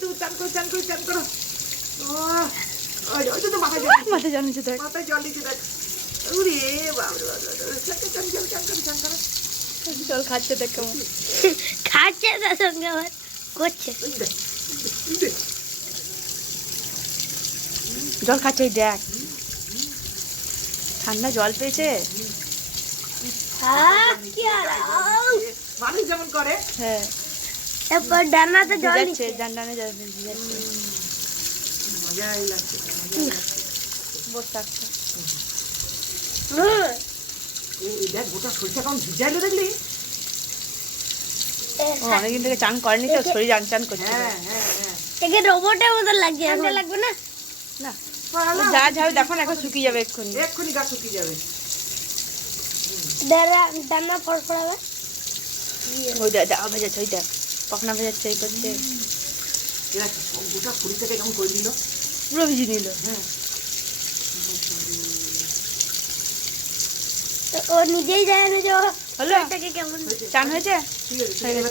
তুই চান করো চান করো চান করো। ওই তো মাথায় জল নিচে দেখ। মাথায় জল নিচে দেখ। উরে বাবা চান চান চান চান করো চান করো। জল খাচ্ছে দেখ কেমন খাচ্ছে তার সঙ্গে আবার করছে। জল খাচ্ছে ওই দেখ ঠান্ডা জল পেয়েছে। কি আরাম। মানুষ যেমন করে। হ্যাঁ এরপর ডানাতে জল যাচ্ছে দিচ্ছে। জানডানে যাচ্ছে মজাই লাগছে মজাই লাগছে। বসে থাকছে। এই দেখ গোটা সরিষা কেমন ভিজাইলো দেখলি। ও অনেকদিন থেকে চান করেনি তো শরীর চান করছে। হ্যাঁ হ্যাঁ হ্যাঁ একে রোবটের মতো লাগছে। ঠান্ডা লাগবে না? না যা যাবে দেখো না এখন শুকিয়ে যাবে এক্ষুনি। এক্ষুনি গা শুকিয়ে যাবে। ডানা ফড়ফড়াবে। ওই দেখ ভেজাচ্ছে ওই দেখ পকনা ভেজাচ্ছে এই করছে এরা গোটা ফুরি থেকে কেমন করে দিল। পুরো ভিজে নিল। হ্যাঁ তো ও নিজেই জানে যে ও হলো এটাকে কেমন চান হয়েছে ঠিক আছে